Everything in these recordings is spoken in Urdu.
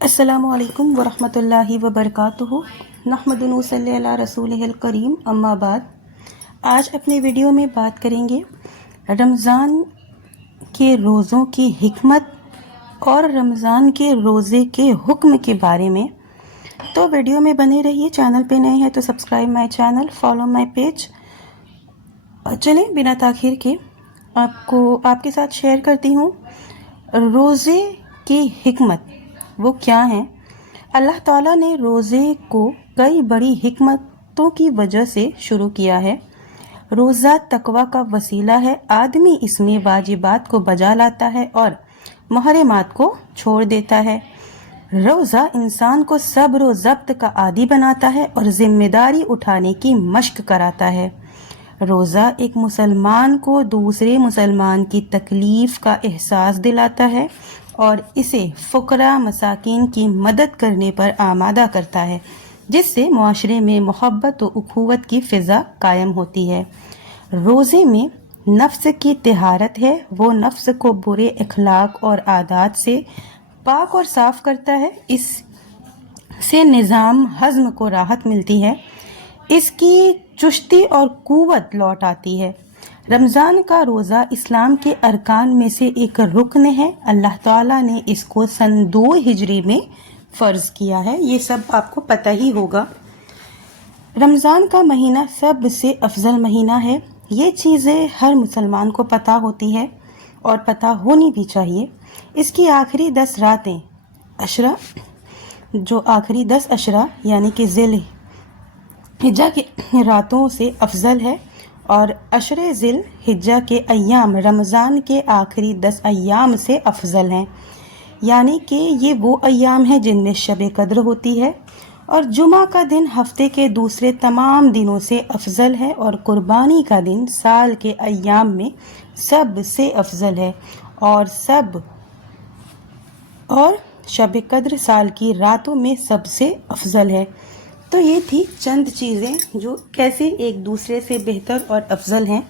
السلام علیکم ورحمۃ اللہ وبرکاتہ۔ نحمدہ و صلی علی رسولہ الکریم، اما بعد۔ آج اپنے ویڈیو میں بات کریں گے رمضان کے روزوں کی حکمت اور رمضان کے روزے کے حکم کے بارے میں۔ تو ویڈیو میں بنے رہیے، چینل پہ نئے ہیں تو subscribe my channel, follow my page. چلیں بنا تاخیر کے آپ کے ساتھ شیئر کرتی ہوں روزے کی حکمت وہ کیا ہیں۔ اللہ تعالیٰ نے روزے کو کئی بڑی حکمتوں کی وجہ سے شروع کیا ہے۔ روزہ تقویٰ کا وسیلہ ہے، آدمی اس میں واجبات کو بجا لاتا ہے اور محرمات کو چھوڑ دیتا ہے۔ روزہ انسان کو صبر و ضبط کا عادی بناتا ہے اور ذمہ داری اٹھانے کی مشق کراتا ہے۔ روزہ ایک مسلمان کو دوسرے مسلمان کی تکلیف کا احساس دلاتا ہے اور اسے فقراء مساکین کی مدد کرنے پر آمادہ کرتا ہے، جس سے معاشرے میں محبت و اخوت کی فضا قائم ہوتی ہے۔ روزے میں نفس کی طہارت ہے، وہ نفس کو برے اخلاق اور عادات سے پاک اور صاف کرتا ہے۔ اس سے نظام ہضم کو راحت ملتی ہے، اس کی چستی اور قوت لوٹ آتی ہے۔ رمضان کا روزہ اسلام کے ارکان میں سے ایک رکن ہے۔ اللہ تعالیٰ نے اس کو سن 2 ہجری میں فرض کیا ہے، یہ سب آپ کو پتہ ہی ہوگا۔ رمضان کا مہینہ سب سے افضل مہینہ ہے، یہ چیزیں ہر مسلمان کو پتہ ہوتی ہے اور پتہ ہونی بھی چاہیے۔ اس کی آخری 10 راتیں عشرہ، جو آخری 10 عشرہ یعنی کہ ذی الحجہ کی راتوں سے افضل ہے، اور عشر ذی الحجہ کے ایام رمضان کے آخری 10 ایام سے افضل ہیں، یعنی کہ یہ وہ ایام ہیں جن میں شب قدر ہوتی ہے، اور جمعہ کا دن ہفتے کے دوسرے تمام دنوں سے افضل ہے، اور قربانی کا دن سال کے ایام میں سب سے افضل ہے، اور شب قدر سال کی راتوں میں سب سے افضل ہے۔ تو یہ تھی چند چیزیں جو کیسے ایک دوسرے سے بہتر اور افضل ہیں۔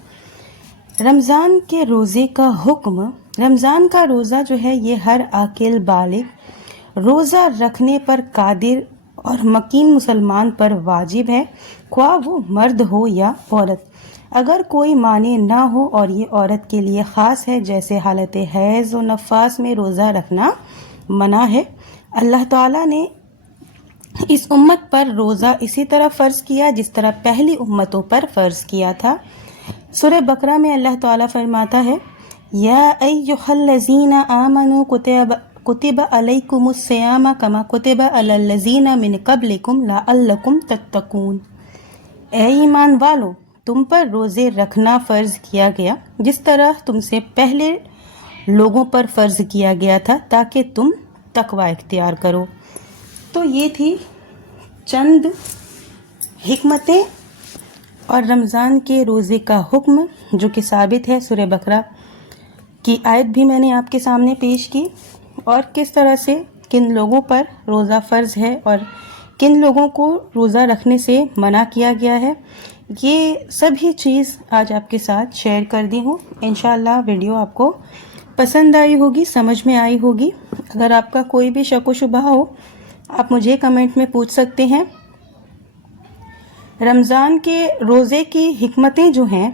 رمضان کے روزے کا حکم۔ رمضان کا روزہ جو ہے یہ ہر عاقل بالغ روزہ رکھنے پر قادر اور مکین مسلمان پر واجب ہے، خواہ وہ مرد ہو یا عورت۔ اگر کوئی مانع نہ ہو، اور یہ عورت کے لیے خاص ہے، جیسے حالت حیض و نفاس میں روزہ رکھنا منع ہے۔ اللہ تعالیٰ نے اس امت پر روزہ اسی طرح فرض کیا جس طرح پہلی امتوں پر فرض کیا تھا۔ سورہ بقرہ میں اللہ تعالیٰ فرماتا ہے، یا ایھا الذین آمنوا کتب علیکم الصیام کما کتب علی الذین من قبلکم لعلکم تتقون۔ اے ایمان والو، تم پر روزے رکھنا فرض کیا گیا جس طرح تم سے پہلے لوگوں پر فرض کیا گیا تھا، تاکہ تم تقوی اختیار کرو۔ تو یہ تھی چند حکمتیں اور رمضان کے روزے کا حکم جو کہ ثابت ہے۔ سورہ بقرہ کی آیت بھی میں نے آپ کے سامنے پیش کی، اور کس طرح سے کن لوگوں پر روزہ فرض ہے اور کن لوگوں کو روزہ رکھنے سے منع کیا گیا ہے، یہ سبھی چیز آج آپ کے ساتھ شیئر کر دی ہوں۔ انشاءاللہ ویڈیو آپ کو پسند آئی ہوگی، سمجھ میں آئی ہوگی۔ اگر آپ کا کوئی بھی شک و شبہ ہو، آپ مجھے کمنٹ میں پوچھ سکتے ہیں۔ رمضان کے روزے کی حکمتیں جو ہیں،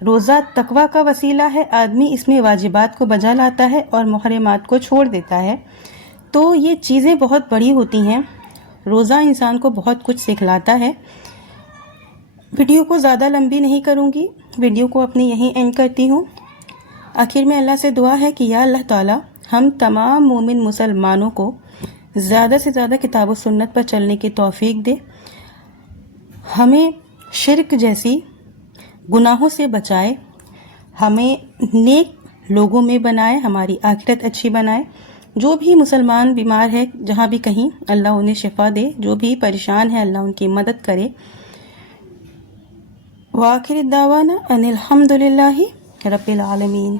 روزہ تقویٰ کا وسیلہ ہے، آدمی اس میں واجبات کو بجا لاتا ہے اور محرمات کو چھوڑ دیتا ہے۔ تو یہ چیزیں بہت بڑی ہوتی ہیں، روزہ انسان کو بہت کچھ سکھلاتا ہے۔ ویڈیو کو زیادہ لمبی نہیں کروں گی، ویڈیو کو اپنی یہیں اینڈ کرتی ہوں۔ آخر میں اللہ سے دعا ہے کہ یا اللہ تعالیٰ ہم تمام مومن مسلمانوں کو زیادہ سے زیادہ کتاب و سنت پر چلنے کی توفیق دے، ہمیں شرک جیسی گناہوں سے بچائے، ہمیں نیک لوگوں میں بنائے، ہماری آخرت اچھی بنائے۔ جو بھی مسلمان بیمار ہے جہاں بھی کہیں، اللہ انہیں شفا دے، جو بھی پریشان ہے اللہ ان کی مدد کرے۔ وآخر دعوانا ان الحمد للہ رب العالمین۔